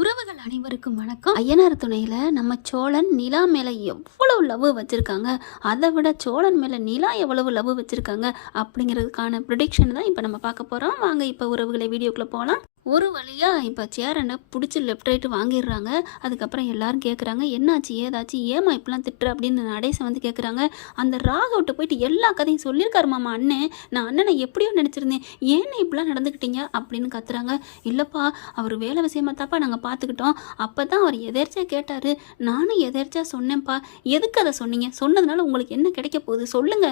உறவுகள் அனைவருக்கும் வணக்கம். ஐயனார் துணையில நம்ம சோழன் நிலா மேல எவ்வளவு லவ் வச்சிருக்காங்க, அதை விட சோழன் மேல நிலா எவ்வளவு லவ் வச்சிருக்காங்க அப்படிங்கிறதுக்கான ப்ரிடிக்ஷன் தான் இப்போ நம்ம பார்க்க போறோம். வாங்க இப்போ உறவுகளை வீடியோக்குள்ள போகலாம். ஒரு வழியா இப்போ சேரனை பிடிச்சி லெஃப்ட் ரைட்டு வாங்கிடுறாங்க. அதுக்கப்புறம் எல்லாரும் கேட்குறாங்க, என்னாச்சு ஏதாச்சு, ஏமா இப்பெல்லாம் திட்டுற அப்படின்னு நடேசன் வந்து கேட்குறாங்க. அந்த ராகவிட்ட போயிட்டு எல்லா கதையும் சொல்லியிருக்காரு மாமா அண்ணன். நான் அண்ணனை எப்படியோ நினச்சிருந்தேன், ஏன்னு இப்படிலாம் நடந்துக்கிட்டீங்க அப்படின்னு கத்துறாங்க. இல்லைப்பா, அவர் வேலை விஷயமா தாப்பா நாங்கள் பார்த்துக்கிட்டோம். அப்போ தான் அவர் எதேர்ச்சியா கேட்டார். நானும் எதேர்ச்சியா சொன்னேன்ப்பா. எதுக்கு அதை சொன்னீங்க? சொன்னதுனால உங்களுக்கு என்ன கிடைக்க போகுது சொல்லுங்க.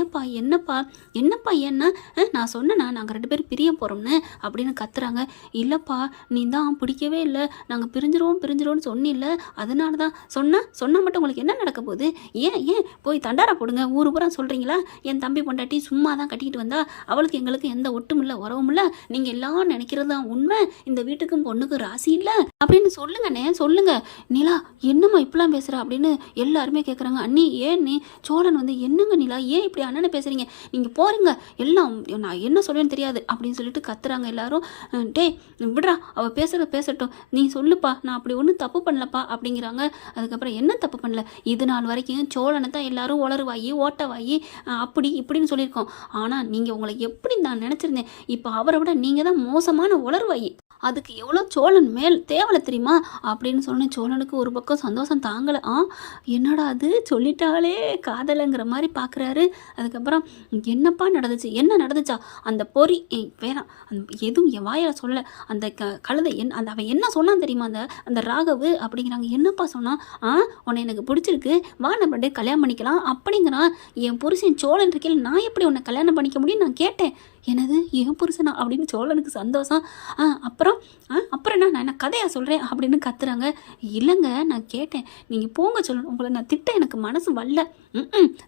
ஏப்பா என்னப்பா என்னப்பா ஏன்னா நான் சொன்னேன்னா நாங்கள் 2 பேரும் பிரிய போகிறோம்னு அப்படின்னு கத்துறாங்க. இல்லைப்பா, நீ தான் பிடிக்கவே இல்லை, நாங்கள் பிரிஞ்சிருவோம்னு சொன்னில்ல, அதனால தான் சொன்னால் மட்டும் உங்களுக்கு என்ன நடக்க போகுது? ஏன் போய் தண்டாரா போடுங்க, ஊர் பூரா சொல்கிறீங்களா? என் தம்பி பொண்டாட்டி சும்மா தான் கட்டிக்கிட்டு வந்தா, அவளுக்கு எங்களுக்கு எந்த ஒட்டும் இல்லை உறவும் இல்லை, நீங்கள் எல்லாம் நினைக்கிறது தான் உண்மை, இந்த வீட்டுக்கும் பொண்ணுக்கும் ராசி இல்லை அப்படின்னு சொல்லுங்கண்ணே சொல்லுங்க. நிலா என்னம்மா இப்படிலாம் பேசுகிற அப்படின்னு எல்லாருமே கேட்குறாங்க. அண்ணி ஏன் நீ சோழன் வந்து என்னங்க நிலா ஏன் இப்படி அண்ணனை பேசுகிறீங்க, நீங்கள் போகிறீங்க எல்லாம் நான் என்ன சொல்லுவேன்னு தெரியாது அப்படின்னு சொல்லிட்டு கத்துறாங்க எல்லாரும். டேய் விட்றா, அவள் பேசுகிறத பேசட்டும், நீ சொல்லுப்பா, நான் அப்படி ஒன்றும் தப்பு பண்ணலப்பா அப்படிங்கிறாங்க. அதுக்கப்புறம் என்ன தப்பு பண்ணல, இது நாள் வரைக்கும் சோழனை தான் எல்லாரும் உளறுவாயி ஓட்டவாயி அப்படி இப்படின்னு சொல்லியிருக்கோம். ஆனால் நீங்கள் உங்களை எப்படி நான் நினச்சிருந்தேன், இப்போ அவரை விட நீங்கள் தான் மோசமான உளறுவாயி, அதுக்கு எவ்வளோ சோழன் மேல் தேவலை தெரியுமா அப்படின்னு சொன்னேன். சோழனுக்கு ஒரு பக்கம் சந்தோஷம் தாங்கலை. என்னடா அது சொல்லிட்டாலே காதலைங்கிற மாதிரி பார்க்குறாரு. அதுக்கப்புறம் என்னப்பா நடந்துச்சு, என்ன நடந்துச்சா, அந்த பொறி வேணாம், எதுவும் என் வாயில் சொல்ல, அந்த கழுதை அந்த அவன் என்ன சொன்னான் தெரியுமா, அந்த ராகவு அப்படிங்கிறாங்க. என்னப்பா சொன்னான்? உன்னை எனக்கு பிடிச்சிருக்கு, வா நம்ம கல்யாணம் பண்ணிக்கலாம் அப்படிங்கிறான். என் புருஷன் சோழன் இருக்கையில் நான் எப்படி உன்னை கல்யாணம் பண்ணிக்க முடியும் நான் கேட்டேன். எனது என் புருஷனா அப்படின்னு சோழனுக்கு சந்தோஷம். அப்புறம் நான் என்ன கதையாக சொல்கிறேன் அப்படின்னு கத்துறாங்க. இல்லைங்க, நான் கேட்டேன், நீங்கள் போங்க சொல்லணும், உங்களை நான் திட்ட எனக்கு மனசு வரல.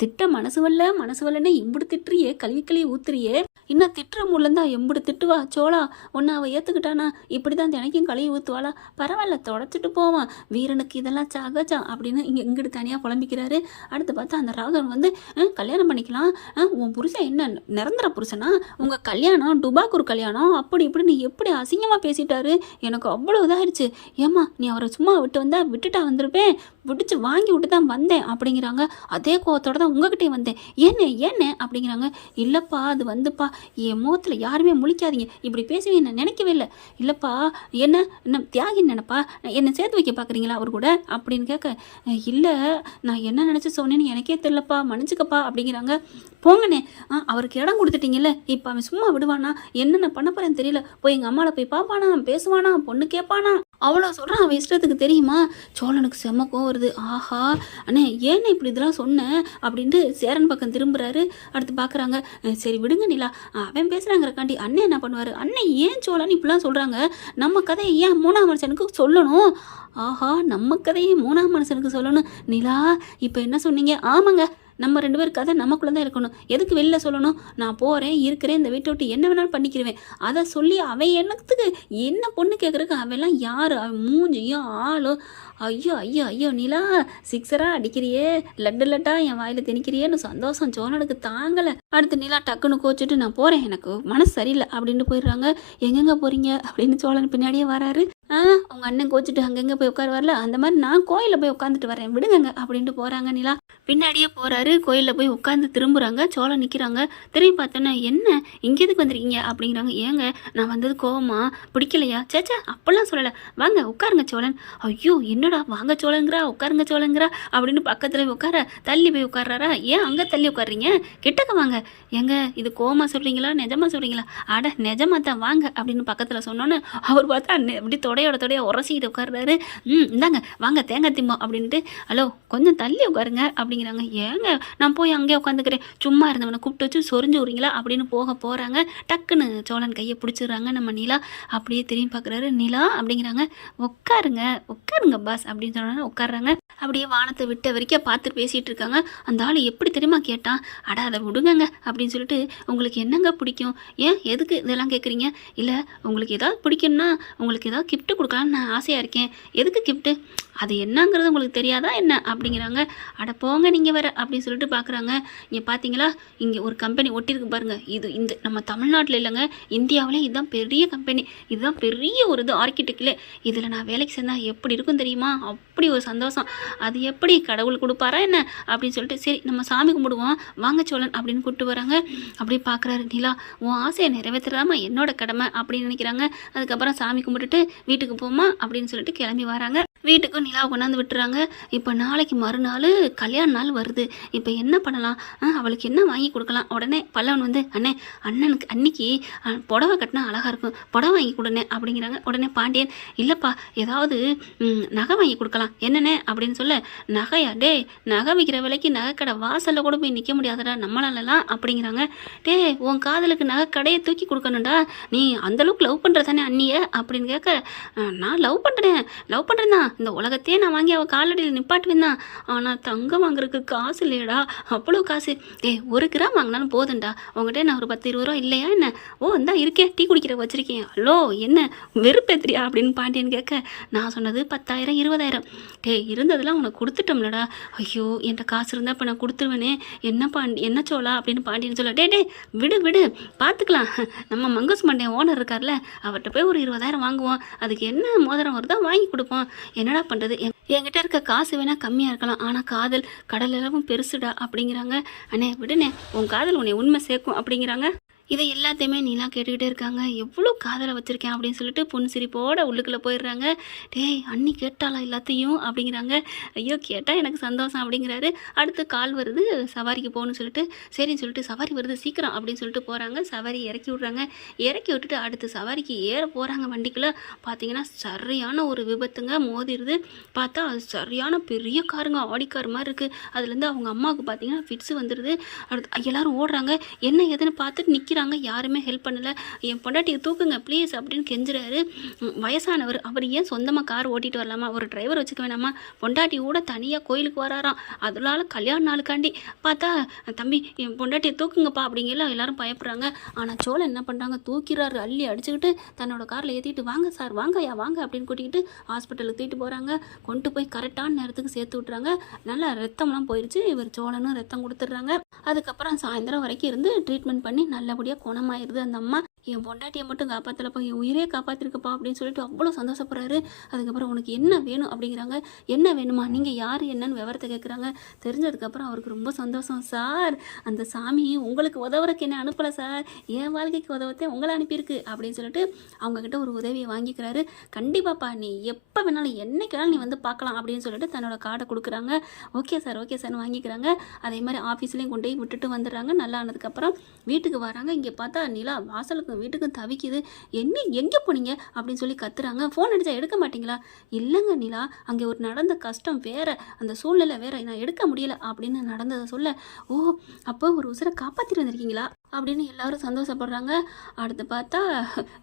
திட்ட மனசு வரலன்னு இம்புடு திட்டுறியே, கழுவி ஊத்துறியே, இன்னும் திட்டுற மூலந்தான் எம்புடு திட்டுவா சோழா, ஒன்று அவள் ஏற்றுக்கிட்டானா இப்படி தான் தினைக்கும் கழுவி ஊற்றுவாளா, பரவாயில்ல தொடச்சிட்டு போவான், வீரனுக்கு இதெல்லாம் சகஜம் அப்படின்னு இங்கிட்டு தனியாக புலம்பிக்கிறாரு. அடுத்து பார்த்தா அந்த ராகவன் வந்து கல்யாணம் பண்ணிக்கலாம், உன் புருஷன் என்ன நிரந்தர புருஷனா, உங்கள் கல்யாணம் டுபாக்கூர் கல்யாணம் அப்படி இப்படின்னு எப்படி அசிங்கமாக பேசிட்டாரு, எனக்கு அவ்வளோ இதாகிடுச்சு. ஏம்மா நீ அவரை சும்மா விட்டுட்டா வந்திருப்பேன், விட்டுச்சு வாங்கி விட்டு தான் வந்தேன் அப்படிங்கிறாங்க. அதே கோவத்தோடு தான் உங்ககிட்டே வந்தேன், ஏன்னு அப்படிங்கிறாங்க. இல்லைப்பா, அது வந்துப்பா என் முகத்தில் யாருமே முழிக்காதீங்க, இப்படி பேசுவீங்க நான் நினைக்கவே இல்லை. இல்லைப்பா என்ன தியாகி நினைப்பா, என்னை சேர்த்து வைக்க பார்க்குறீங்களா அவர் கூட அப்படின்னு கேட்க, இல்லை நான் என்ன நினச்சி சொன்னேன்னு எனக்கே தெரியலப்பா, மன்னிச்சுக்கப்பா அப்படிங்கிறாங்க. போங்கண்ணே, அவருக்கு இடம் கொடுத்துட்டீங்கல்ல, இப்போ அவன் சும்மா விடுவானா, என்னென்ன பண்ண போகிறேன்னு தெரியல, போய் எங்கள் அம்மாவை போய் பார்ப்பானா, பேசுவானா, பொண்ணு கேட்பானா, அவ்வளோ சொல்கிறான் அவன் இஷ்டத்துக்கு தெரியுமா. சோழனுக்கு செம்மக்கம் வருது. ஆஹா அண்ணே ஏன்னு இப்படி இதெல்லாம் சொன்னேன் அப்படின்ட்டு சேரன் பக்கம் திரும்புகிறாரு. அடுத்து பார்க்குறாங்க. சரி விடுங்க நிலா, அவன் பேசுகிறாங்கிறக்காண்டி அண்ணன் என்ன பண்ணுவார், அண்ணன் ஏன் சோழன் இப்படிலாம் சொல்கிறாங்க, நம்ம கதையை ஏன் 3ஆம் மனுஷனுக்கு சொல்லணும், ஆஹா நம்ம கதையை 3ஆம் மனுஷனுக்கு சொல்லணும். நிலா இப்போ என்ன சொன்னீங்க, ஆமாங்க நம்ம 2 பேர் கதை நமக்குள்ளே தான் இருக்கணும், எதுக்கு வெளில சொல்லணும், நான் போகிறேன் இருக்கிறேன், இந்த வீட்டை விட்டு என்ன வேணாலும் பண்ணிக்கிடுவேன், அதை சொல்லி அவன் என்னத்துக்கு என்ன பொண்ணு கேட்குறக்கு, அவெல்லாம் யார், அவன் மூஞ்சியும் ஆளும், ஐயோ நிலா சிக்ஸராக அடிக்கிறியே, லட்டா என் வாயில் திணிக்கிறியேன்னு சந்தோஷம் சோழனுக்கு தாங்கலை. அடுத்து நிலா டக்குன்னு கோச்சிட்டு நான் போகிறேன், எனக்கு மனசு சரியில்லை அப்படின்னு போயிடுறாங்க. எங்கெங்கே போகிறீங்க அப்படின்னு சோழன் பின்னாடியே வராரு. உங்கள் அண்ணன் கோச்சிட்டு அங்கங்கே போய் உட்கார வரல, அந்த மாதிரி நான் கோயிலில் போய் உட்காந்துட்டு வரேன் விடுங்க அப்படின்ட்டு போகிறாங்க. நிலா பின்னாடியே போகிறாரு. கோயிலில் போய் உட்காந்து திரும்புகிறாங்க. சோழன் நிற்கிறாங்க. திரும்பி பார்த்தோன்னே என்ன இங்கே எதுக்கு வந்திருக்கீங்க அப்படிங்கிறாங்க. ஏங்க நான் வந்தது கோவமா, பிடிக்கலையா, சேச்சா அப்பெல்லாம் சொல்லலை, வாங்க உட்காருங்க சோழன். ஐயோ என்னடா வாங்க சோழங்கிறா உட்காருங்க சோழங்கிறா அப்படின்னு பக்கத்தில் போய் உட்கார, தள்ளி போய் உட்கார்றாரா, ஏன் அங்கே தள்ளி உட்காடுறீங்க, கிட்டக்க வாங்க, ஏங்க இது கோவமா சொல்கிறீங்களா நிஜமா சொல்கிறீங்களா, அட நிஜமா தான் வாங்க அப்படின்னு பக்கத்தில் சொன்னோன்னு அவர் பார்த்தா அப்படி தொடையோட உரசிக்கிட்டு உட்கார்றாரு. இந்தாங்க வாங்க தேங்காய் திம்பம் அப்படின்ட்டு, ஹலோ கொஞ்சம் தள்ளி உட்காருங்க அப்படிங்கிறாங்க. ஏங்க நான் போய் அங்கேயே உட்காந்துக்கிறேன், சும்மா இருந்தவனை கூப்பிட்டு வச்சு சொரிஞ்சு விடுறீங்களா அப்படின்னு போகிறாங்க. டக்குன்னு சோழன் கையை பிடிச்சிடுறாங்க. நம்ம நிலா அப்படியே திரும்பி பார்க்குறாரு. நிலா அப்படிங்கிறாங்க. உட்காருங்க பாஸ் அப்படின்னு சொன்னா உட்காடுறாங்க. அப்படியே வானத்தை விட்ட வரைக்கும் பார்த்து பேசிகிட்டு இருக்காங்க. அந்த ஆள் எப்படி தெரியுமா கேட்டான், அட அதை விடுங்கங்க அப்படின்னு சொல்லிட்டு, உங்களுக்கு என்னங்க பிடிக்கும், ஏன் எதுக்கு இதெல்லாம் கேட்குறீங்க, இல்லை உங்களுக்கு ஏதாவது பிடிக்கும்னா உங்களுக்கு ஏதாவது கிஃப்ட் கொடுக்கலான்னு வாங்கலான்னு நான் ஆசையாக இருக்கேன், எதுக்கு கிஃப்ட்டு, அது என்னங்கிறது உங்களுக்கு தெரியாதா என்ன அப்படிங்கிறாங்க. அட போங்க நீங்கள் வேறு அப்படின்னு சொல்லிட்டு பார்க்குறாங்க. இங்கே பார்த்தீங்களா, இங்கே ஒரு கம்பெனி ஒட்டியிருக்கு பாருங்கள், இது இந்த நம்ம தமிழ்நாட்டில் இல்லைங்க, இந்தியாவிலே இதுதான் பெரிய கம்பெனி, இதுதான் பெரிய ஒரு இது ஆர்கிடெக்டில், இதில் நான் வேலைக்கு சேர்ந்தால் எப்படி இருக்கும் தெரியுமா, அப்படி ஒரு சந்தோஷம், அது எப்படி கடவுள் கொடுப்பாரா என்ன அப்படின்னு சொல்லிட்டு, சரி நம்ம சாமி கும்பிடுவோம் வாங்க சோழன் அப்படின்னு கூப்பிட்டு வராங்க. அப்படி பார்க்குறாரு நிலா, உன் ஆசையை நிறைவேற்றுறாம என்னோட கடமை அப்படின்னு நினைக்கிறாங்க. அதுக்கப்புறம் சாமி கும்பிட்டுட்டு வீட்டுக்கு போமா அப்படின்னு சொல்லிட்டு கிளம்பி வராங்க. வீட்டுக்கும் நிலாவை கொண்டாந்து விட்டுறாங்க. இப்போ நாளைக்கு மறுநாள் கல்யாண நாள் வருது, இப்போ என்ன பண்ணலாம், அவளுக்கு என்ன வாங்கி கொடுக்கலாம். உடனே பல்லவன் வந்து, அண்ணே அண்ணனுக்கு அன்னைக்கு புடவை கட்டினா அழகாக இருக்கும், புடவை வாங்கி கொடுனே அப்படிங்கிறாங்க. உடனே பாண்டியன், இல்லைப்பா ஏதாவது நகை வாங்கி கொடுக்கலாம் என்னண்ணே அப்படின்னு சொல்ல, நகையா டே, நகை விற்கிற விலைக்கு நகை கடை வாசலில் கூட போய் நிற்க முடியாதடா நம்மளாலலாம் அப்படிங்கிறாங்க. டே உன் காதலுக்கு நகை கடையை தூக்கி கொடுக்கணும்டா, நீ அந்தளவுக்கு லவ் பண்ணுற தானே அண்ணியை அப்படின்னு கேட்க, நான் லவ் பண்ணுறேன் தான், இந்த உலகத்தையே நான் வாங்கி அவள் காலடியில் நிப்பாட்டுவேன் தான், ஆனால் தங்கம் வாங்குறதுக்கு காசு இல்லையடா, அவ்வளோ காசு, ஒரு கிராம் வாங்கினாலும் போதுண்டா, உங்கள்கிட்ட நான் ஒரு 10-20 ரூபா இல்லையா என்ன, ஓ இந்தா இருக்கேன் டீ குடிக்கிற வச்சுருக்கேன், ஹலோ என்ன வெறுப்பேத்திரியா அப்படின்னு பாண்டியன் கேட்க, நான் சொன்னது 10,000 20,000, இருந்ததெல்லாம் உனக்கு கொடுத்துட்டோம்லடா, ஐயோ என்கிட்ட காசு இருந்தால் இப்போ நான் கொடுத்துருவேனே, என்ன சோளா அப்படின்னு பாண்டியன் சொல்ல, டே விடு பார்த்துக்கலாம், நம்ம மங்கஸ் மண்டையன் ஓனர் இருக்கார்ல, அவர்கிட்ட போய் ஒரு 20,000 வாங்குவோம், அதுக்கு என்ன மோதிரம் வருதோ வாங்கி கொடுப்போம், என்னடா பண்ணுறது, என்கிட்ட இருக்க காசு வேணால் கம்மியாக இருக்கலாம், ஆனால் காதல் கடல் அளவும் பெருசுடா அப்படிங்கிறாங்க. அண்ணே விடுனே, உன் காதல் உன்னை உண்மை சேர்க்கும் அப்படிங்கிறாங்க. இதை எல்லாத்தையுமே நீலாம் கேட்டுக்கிட்டே இருக்காங்க. எவ்வளோ காதலை வச்சுருக்கேன் அப்படின்னு சொல்லிட்டு புன்சிரிப்போட உள்ளுக்குள்ளே போயிடுறாங்க. டேய் அண்ணி கேட்டாளா எல்லாத்தையும் அப்படிங்கிறாங்க. ஐயோ கேட்டால் எனக்கு சந்தோஷம் அப்படிங்கிறாரு. அடுத்து கால் வருது, சவாரிக்கு போகணும்னு சொல்லிட்டு, சரின்னு சொல்லிட்டு சவாரி வருது சீக்கிரம் அப்படின்னு சொல்லிட்டு போகிறாங்க. சவாரி இறக்கி விட்றாங்க. இறக்கி விட்டுட்டு அடுத்து சவாரிக்கு ஏற போகிறாங்க. வண்டிக்குள்ளே பார்த்தீங்கன்னா சரியான ஒரு விபத்துங்க, மோதிடுது. பார்த்தா அது சரியான பெரிய காருங்க, ஆடி கார் மாதிரி இருக்குது. அதுலேருந்து அவங்க அம்மாவுக்கு பார்த்தீங்கன்னா ஃபிட்ஸு வந்துடுது. அடுத்து எல்லாரும் ஓடுறாங்க. என்ன ஏதுன்னு பார்த்துட்டு நிற்கிறாங்க. யாருமே ஹெல்ப் பண்ணல. என் பொண்டாட்டியை தூக்குங்க ப்ளீஸ் அப்படின்னு கெஞ்சுறாரு. வயசானவர், அவர் ஏன் சொந்தமாக கார் ஓட்டிட்டு வரலாமா, ஒரு டிரைவர் வச்சுக்க வேணாமா, பொண்டாட்டி கூட தனியாக கோயிலுக்கு வராராம், அதனால கல்யாண நாளுக்காண்டி பார்த்தா, தம்பி என் பொண்டாட்டியை தூக்குங்கப்பா அப்படிங்கலாம் எல்லாரும் பயப்படுறாங்க. ஆனால் சோழன் என்ன பண்ணுறாங்க, தூக்கிறாரு, அள்ளி அடிச்சுக்கிட்டு தன்னோட காரில் ஏற்றிட்டு, வாங்க சார் வாங்கயா வாங்க அப்படின்னு கூட்டிகிட்டு ஹாஸ்பிட்டலுக்கு தூக்கிட்டு போகிறாங்க. கொண்டு போய் கரெக்டான நேரத்துக்கு சேர்த்து விட்றாங்க. நல்லா ரத்தம்லாம் போயிடுச்சு. இவர் சோழனும் ரத்தம் கொடுத்துட்றாங்க. அதுக்கப்புறம் சாயந்தரம் வரைக்கும் இருந்து ட்ரீட்மெண்ட் பண்ணி நல்லபடியாக குணமாயிருது அந்த அம்மா. என் பொண்டாட்டியை மட்டும் காப்பாற்றலப்பா, என் உயிரே காப்பாற்றிருக்குப்பா அப்படின்னு சொல்லிட்டு அவ்வளோ சந்தோஷப்படுறாரு. அதுக்கப்புறம் உனக்கு என்ன வேணும் அப்படிங்கிறாங்க. என்ன வேணுமா, நீங்கள் யார் என்னன்னு விவரத்தை கேட்குறாங்க. தெரிஞ்சதுக்கப்புறம் அவருக்கு ரொம்ப சந்தோஷம். சார் அந்த சாமி உங்களுக்கு உதவுறக்கு என்ன அனுப்பலை சார், என் வாழ்க்கைக்கு உதவத்தே உங்களை அனுப்பியிருக்கு அப்படின்னு சொல்லிட்டு அவங்கக்கிட்ட ஒரு உதவியை வாங்கிக்கிறாரு. கண்டிப்பாப்பா நீ எப்போ வேணாலும் என்னைக்கு வேணாலும் நீ வந்து பார்க்கலாம் அப்படின்னு சொல்லிட்டு தன்னோட கார்டை கொடுக்குறாங்க. ஓகே சார்னு வாங்கிக்கிறாங்க. அதே மாதிரி ஆஃபீஸ்லேயும் கொண்டு போய் விட்டுட்டு வந்துடுறாங்க. நல்லா ஆனதுக்கப்புறம் வீட்டுக்கு வராங்க. இங்கே பார்த்தா நிலா வாசலுக்கு வீட்டுக்கும் தவிக்குது. எங்கே போனீங்க அப்படின்னு சொல்லி கத்துறாங்க. ஃபோன் அடித்தா எடுக்க மாட்டீங்களா, இல்லைங்க நிலா அங்கே ஒரு நடந்த கஷ்டம் வேற, அந்த சூழ்நிலை வேற, நான் எடுக்க முடியல அப்படின்னு நடந்ததை சொல்ல, ஓ அப்போ ஒரு உசுரை காப்பாற்றிட்டு வந்திருக்கீங்களா அப்படின்னு எல்லாரும் சந்தோஷப்படுறாங்க. அடுத்து பார்த்தா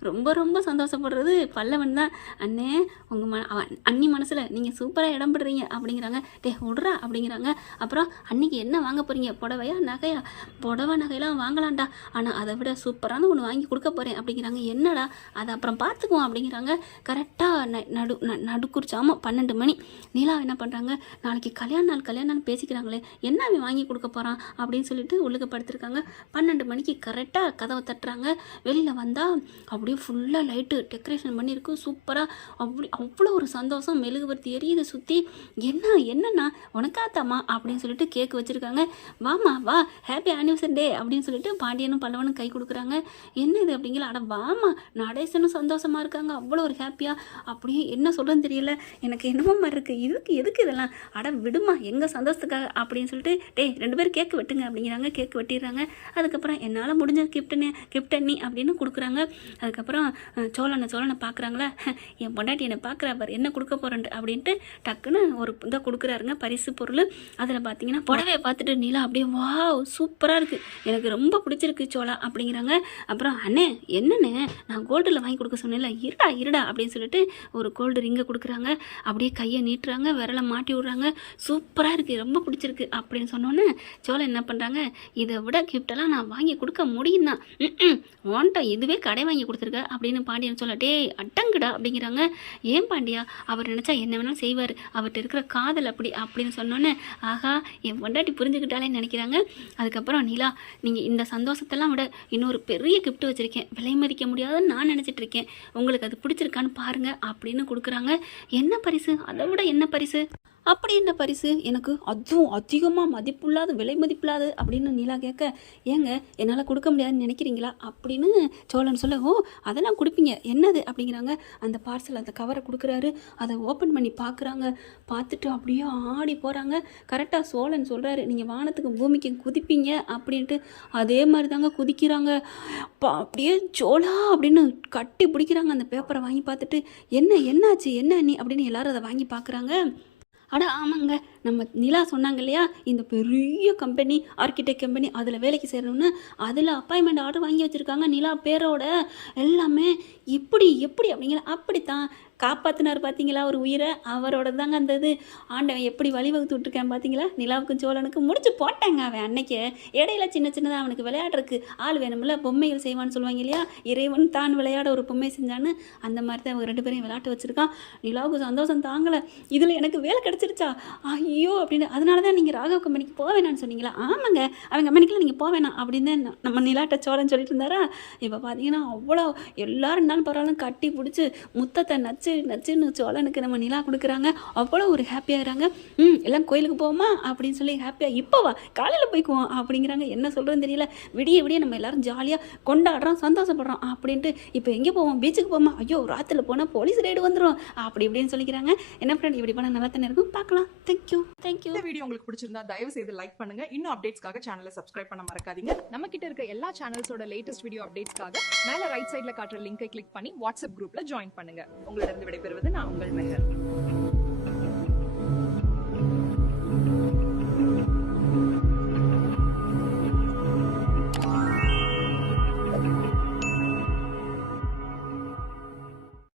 ரொம்ப சந்தோஷப்படுறது பல்லவன் தான். அண்ணே உங்கள் அண்ணி மனசில் நீங்கள் சூப்பராக இடம் படுறீங்க அப்படிங்கிறாங்க. விட்றா அப்படிங்கிறாங்க. அப்புறம் அன்னைக்கு என்ன வாங்க போகிறீங்க, புடவையா நகையா, புடவை நகையெல்லாம் வாங்கலாம்டா, ஆனால் அதை விட சூப்பரான ஒன்று வாங்கி கொடுக்க போகிறேன் அப்படிங்கிறாங்க. என்னடா அதை அப்புறம் பார்த்துக்குவோம் அப்படிங்கிறாங்க. கரெக்டாக நடுக்குறிச்சாமல் 12 மணி. நிலா என்ன பண்ணுறாங்க, நாளைக்கு கல்யாண நாள் பேசிக்கிறாங்களே, என்ன அவன் வாங்கி கொடுக்க போகிறான் அப்படின்னு சொல்லிட்டு உள்ளுக்கு படுத்திருக்காங்க. 12 மணிக்கு கரெக்டாக கதவை தட்டுறாங்க. வெளியில் வந்தால் அப்படியே ஃபுல்லாக லைட்டு டெக்கரேஷன் பண்ணியிருக்கு சூப்பராக. அவ்வளோ ஒரு சந்தோஷம், மெழுகுவர்த்தி எரியுது சுற்றி. என்னண்ணா உனக்காத்தாம்மா அப்படின்னு சொல்லிட்டு கேக் வச்சுருக்காங்க. வாமா வா, ஹாப்பி ஆனிவர்சரி டே அப்படின்னு சொல்லிட்டு பாண்டியனும் பல்லவனும் கை கொடுக்குறாங்க. என்ன இது அப்படிங்கிற, அட வாமா, நடேசனும் சந்தோஷமாக இருக்காங்க, அவ்வளோ ஒரு ஹாப்பியாக. அப்படியே என்ன சொல்கிறேன்னு தெரியல, எனக்கு என்னமோ மாதிரி இருக்குது, எதுக்கு இதெல்லாம், அட விடுமா எங்கள் சந்தோஷத்துக்காக அப்படின்னு சொல்லிட்டு, 2 பேரும் கேக்கு வெட்டுங்க அப்படிங்கிறாங்க. கேக்கு வெட்டிடுறாங்க. அதுக்கப்புறம் என்னால் முடிஞ்ச கிஃப்ட் அண்ணி அப்படின்னு கொடுக்குறாங்க. அதுக்கப்புறம் சோழனை பார்க்குறாங்களா, என் பொண்டாட்டி என்னை பார்க்குறா பார், என்ன கொடுக்க போகிறேன்ட்டு அப்படின்ட்டு டக்குன்னு ஒரு இதை கொடுக்குறாருங்க, பரிசு பொருள். அதில் பார்த்தீங்கன்னா புடவையை பார்த்துட்டு நீலா அப்படியே வாவ் சூப்பராக இருக்குது, எனக்கு ரொம்ப பிடிச்சிருக்கு சோழா அப்படிங்கிறாங்க. அப்புறம் அண்ணே அண்ணே என்னண்ணே நான் கோல்டில் வாங்கி கொடுக்க சொன்னேன்ல, இருடா இருடா அப்படின்னு சொல்லிட்டு ஒரு கோல்டு ரிங்கை கொடுக்குறாங்க. அப்படியே கையை நீட்டுறாங்க, விரலை மாட்டி விட்றாங்க. சூப்பராக இருக்குது, ரொம்ப பிடிச்சிருக்கு அப்படின்னு சொன்னோன்னே சோழன் என்ன பண்ணுறாங்க, இதை விட கிஃப்டெல்லாம் நான் வாங்கி கொடுக்க முடியும் தான், ஓன்ட்ட இதுவே கடை வாங்கி கொடுத்துருக்க அப்படின்னு பாண்டியன் சொல்ல, டேய் அட்டங்குடா அப்படிங்கிறாங்க. ஏன் பாண்டியா, அவர் நினச்சா என்ன வேணாலும் செய்வார், அவர்கிட்ட இருக்கிற காதல் அப்படி அப்படின்னு சொன்னோன்னே ஆகா என் பொண்டாட்டி புரிஞ்சுக்கிட்டாலே நினைக்கிறாங்க. அதுக்கப்புறம் நிலா, நீங்கள் இந்த சந்தோஷத்தெல்லாம் விட இன்னொரு பெரிய கிஃப்ட் வச்சுருக்கேன், விலை மதிக்க முடியாதுன்னு நான் நினச்சிட்டு இருக்கேன், உங்களுக்கு அது பிடிச்சிருக்கான்னு பாருங்கள் அப்படின்னு கொடுக்குறாங்க. என்ன பரிசு, அதை விட என்ன பரிசு, அப்படி என்ன பரிசு, எனக்கு அதுவும் அதிகமாக மதிப்பில்லாத விலை மதிப்பில்லாது அப்படின்னு நிலா கேட்க, ஏங்க என்னால் கொடுக்க முடியாதுன்னு நினைக்கிறீங்களா அப்படின்னு சோழன் சொல்ல, ஓ அதெல்லாம் கொடுப்பீங்க, என்னது அப்படிங்கிறாங்க. அந்த பார்சல் அந்த கவரை கொடுக்குறாரு, அதை ஓப்பன் பண்ணி பார்க்குறாங்க. பார்த்துட்டு அப்படியே ஆடி போகிறாங்க. கரெக்டாக சோழன் சொல்கிறாரு, நீங்கள் வானத்துக்கு பூமிக்கு குதிப்பீங்க அப்படின்ட்டு, அதே மாதிரி தாங்க குதிக்கிறாங்க. அப்படியே சோழா அப்படின்னு கட்டி பிடிக்கிறாங்க. அந்த பேப்பரை வாங்கி பார்த்துட்டு, என்னாச்சு என்ன நீ அப்படின்னு எல்லாரும் அதை வாங்கி பார்க்குறாங்க. அட ஆமாங்க, நம்ம நிலா சொன்னாங்க இல்லையா, இந்த பெரிய கம்பெனி ஆர்கிடெக்ட் கம்பெனி அதில் வேலைக்கு சேரணும்னு, அதில் அப்பாயின்மெண்ட் ஆர்டர் வாங்கி வச்சுருக்காங்க நிலா பேரோட. எல்லாமே எப்படி அப்படிங்கிற, அப்படித்தான் காப்பாற்றினார் பார்த்தீங்களா ஒரு உயிரை, அவரோட தாங்க அந்த இது. ஆண்டவன் எப்படி வழிவகுத்து விட்டுருக்கேன் பார்த்தீங்களா, நிலாவுக்கும் சோழனுக்கும் முடிச்சு போட்டாங்க. அவன் அன்னைக்கு இடையில சின்னதாக அவனுக்கு விளையாடுறதுக்கு ஆள் வேணும்ல, பொம்மைகள் செய்வான்னு சொல்லுவாங்க இல்லையா, இறைவன் தான் விளையாட ஒரு பொம்மை செஞ்சான்னு, அந்த மாதிரி தான் அவங்க 2 பேரையும் விளையாட்டு வச்சுருக்கான். நிலாவுக்கு சந்தோஷம் தாங்கலை, இதில் எனக்கு வேலை கிடச்சிருச்சா ஐயோ அப்படின்னு. அதனால தான் நீங்கள் ராகவ் கம்பெனிக்கு போக வேணான்னு சொன்னீங்களா, ஆமாங்க அவங்க கம்பெனிக்கெலாம் நீங்கள் போக வேணாம் அப்படின்னு தான் நம்ம நிலாட்ட சோழன் சொல்லிட்டு இருந்தாரா. இப்போ பார்த்தீங்கன்னா அவ்வளோ எல்லாரும் இருந்தாலும் பரவாயில்ல கட்டி பிடிச்சி முத்தத்தை நச்சுன்னு சோழனுக்கு நம்ம நிலா கொடுக்குறாங்க. அவ்வளோ ஒரு ஹாப்பியாகிறாங்க. எல்லாம் கோயிலுக்கு போவோமா அப்படின்னு சொல்லி ஹாப்பியாக, இப்போவா காலையில் போய்க்குவோம் அப்படிங்கிறாங்க. என்ன சொல்கிறதுன்னு தெரியல. விடிய நம்ம எல்லாரும் ஜாலியாக கொண்டாடுறோம், சந்தோஷப்படுறோம் அப்படின்ட்டு. இப்போ எங்கே போவோம், பீச்சுக்கு போவோமா, ஐயோ ராத்தில் போனால் போலீஸ் ரைடு வந்துடும் அப்படி இப்படின்னு சொல்லிக்கிறாங்க. என்ன ஃப்ரெண்ட், இப்படி பண்ணால் நல்லா தானே இருக்கும், பார்க்கலாம். தேங்க்யூ. இந்த வீடியோ உங்களுக்கு பிடிச்சிருந்தா தயவு செய்து லைக் பண்ணுங்க. இன்னும் அப்டேட்ஸ்க்காக சேனலை சப்ஸ்கிரைப் பண்ண மறக்காதீங்க. நம்ம கிட்ட இருக்க எல்லா சேனல்ஸோட லேட்டஸ்ட் வீடியோ அப்டேட்ஸ்க்காக மேல ரைட் சைடுல காட்டுற லிங்கை கிளிக் பண்ணி வாட்ஸ்அப் குரூப்ல ஜாயின் பண்ணுங்க. உங்களிடம் விடைபெறுவது நான் உங்கள் மெஹர்.